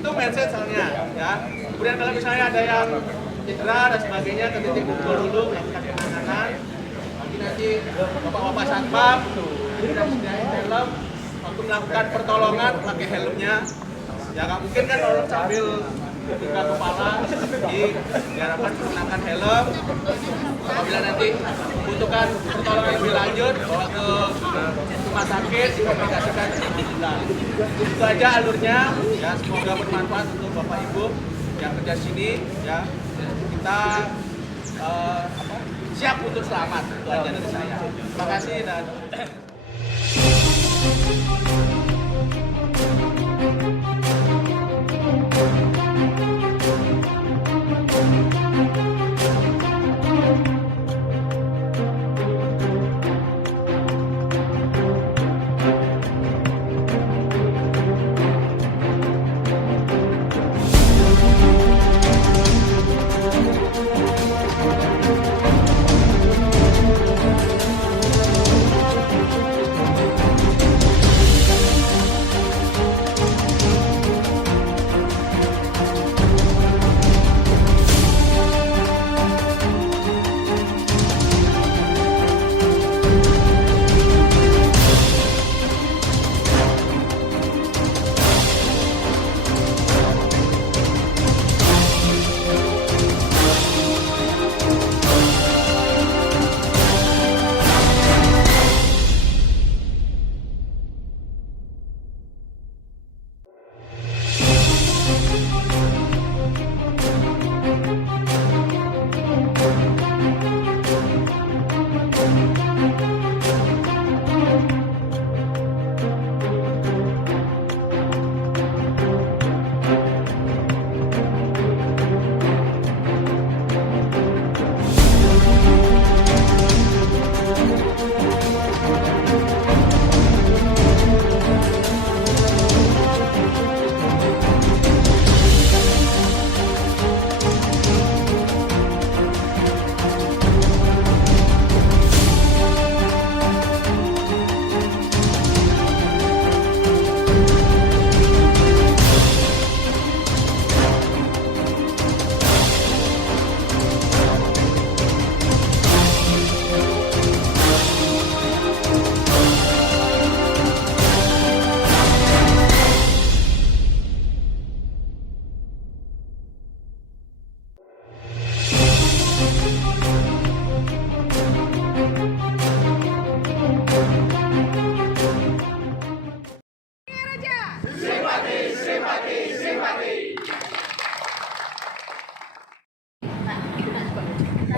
itu mindset soalnya ya. Kemudian kalau misalnya ada yang cedera dan sebagainya, ke titik kumpul dulu melakukan penanganan. Nanti bapak-bapak satpam sudah sediain helm waktu melakukan pertolongan, pakai helmnya. Ya nggak mungkin kan orang sambil ketika kepala, jadi diharapkan menggunakan helm. Apabila nanti membutuhkan pertolongan lebih lanjut, bawa ke rumah sakit, dikomunikasikan dengan kita. Itu aja alurnya. Ya semoga bermanfaat untuk bapak ibu yang kerja sini. Ya kita siap untuk selamat. Itu aja dari saya. Terima kasih dan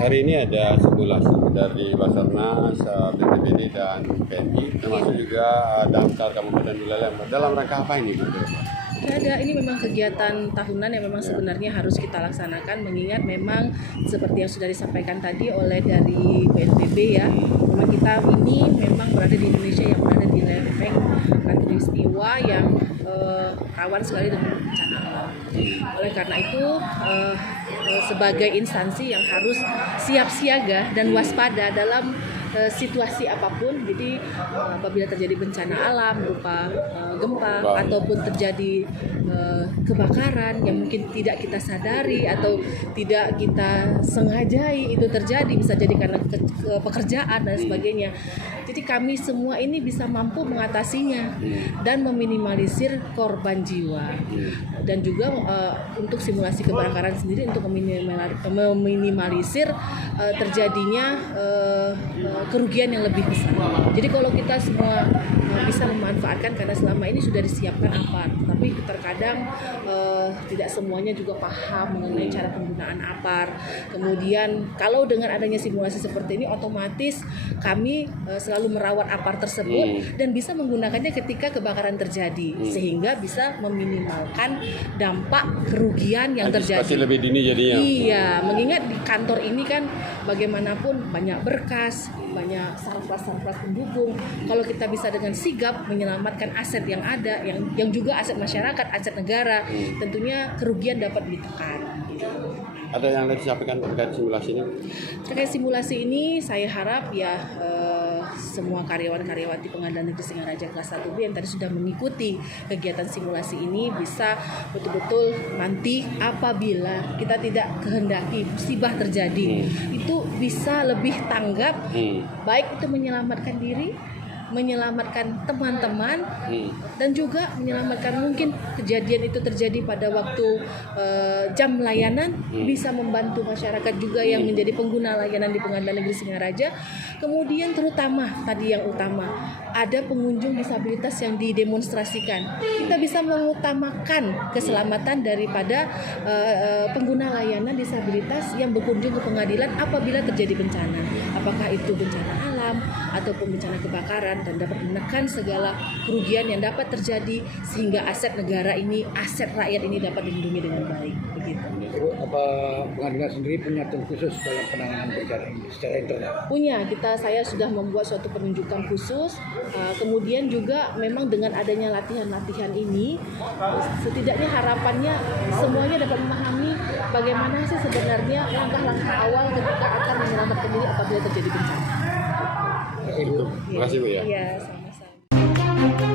hari ini ada simulasi dari Basarnas, BPBD dan PMI, termasuk juga Damkar Kabupaten Buleleng. Dalam rangka apa ini? Ini memang kegiatan tahunan yang memang sebenarnya harus kita laksanakan, mengingat memang seperti yang sudah disampaikan tadi oleh dari BNPB ya, memang kita ini memang berada di Indonesia yang berada di lereng khatulistiwa yang rawan sekali dengan bencana alam. Oleh karena itu sebagai instansi yang harus siap siaga dan waspada dalam situasi apapun. Jadi apabila terjadi bencana alam berupa gempa ataupun terjadi kebakaran yang mungkin tidak kita sadari atau tidak kita sengajai itu terjadi, bisa jadi karena pekerjaan dan sebagainya. Jadi kami semua ini bisa mampu mengatasinya dan meminimalisir korban jiwa. Dan juga untuk simulasi kebakaran sendiri untuk meminimalisir terjadinya kerugian yang lebih besar. Jadi kalau kita semua bisa memanfaatkan, karena selama ini sudah disiapkan apar, tapi terkadang tidak semuanya juga paham mengenai cara penggunaan apar. Kemudian kalau dengan adanya simulasi seperti ini, otomatis kami selalu merawat apar tersebut dan bisa menggunakannya ketika kebakaran terjadi, sehingga bisa meminimalkan dampak kerugian yang terjadi. Pasti lebih dini jadinya. Iya, mengingat di kantor ini kan bagaimanapun banyak berkas, banyak sarpras-sarpras pendukung. Kalau kita bisa dengan sigap menyelamatkan aset yang ada, yang juga aset masyarakat, aset negara, tentunya kerugian dapat ditekan. Ada yang lain disampaikan terkait simulasi ini? Terkait simulasi ini, saya harap ya semua karyawan-karyawati Pengadilan Negeri Singaraja kelas 1B yang tadi sudah mengikuti kegiatan simulasi ini bisa betul-betul nanti apabila kita tidak kehendaki musibah terjadi itu bisa lebih tanggap, baik itu menyelamatkan diri, menyelamatkan teman-teman, dan juga menyelamatkan mungkin kejadian itu terjadi pada waktu jam layanan, bisa membantu masyarakat juga yang menjadi pengguna layanan di Pengadilan Negeri Singaraja. Kemudian terutama tadi yang utama, ada pengunjung disabilitas yang didemonstrasikan. Kita bisa mengutamakan keselamatan daripada pengguna layanan disabilitas yang berkunjung ke pengadilan apabila terjadi bencana. Apakah itu bencana alam ataupun bencana kebakaran, dan dapat menekan segala kerugian yang dapat terjadi sehingga aset negara ini, aset rakyat ini dapat dilindungi dengan baik. Begitu. Apa pengadilan sendiri punya tim khusus dalam penanganan perkara ini secara internal? Punya, saya sudah membuat suatu penunjukan khusus. Kemudian juga memang dengan adanya latihan-latihan ini, setidaknya harapannya semuanya dapat memahami bagaimana sih sebenarnya langkah-langkah awal ketika akan menyelamatkan diri apabila terjadi bencana. Terima kasih Bu ya. Iya, sama-sama.